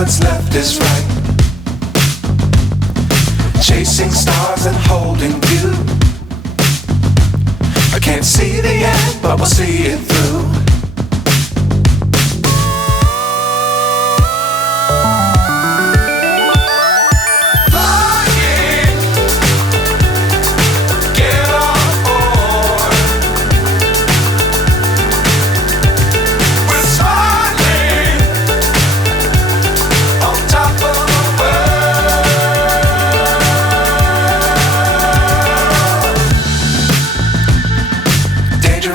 what's left is right. Chasing stars and holding you. I can't see the end, but we'll see it through.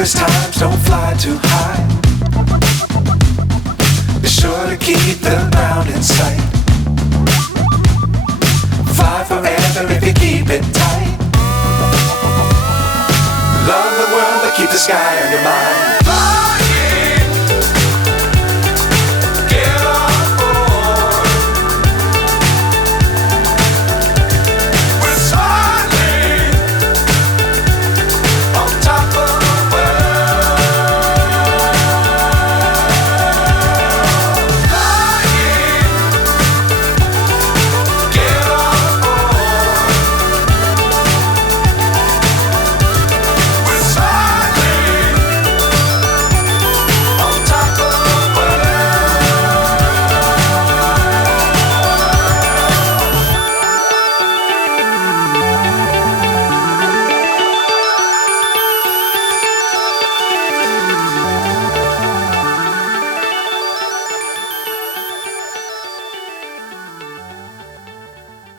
Times don't fly too high. Be sure to keep the ground in sight. Fly forever if you keep it tight. Love the world but keep the sky on your mind.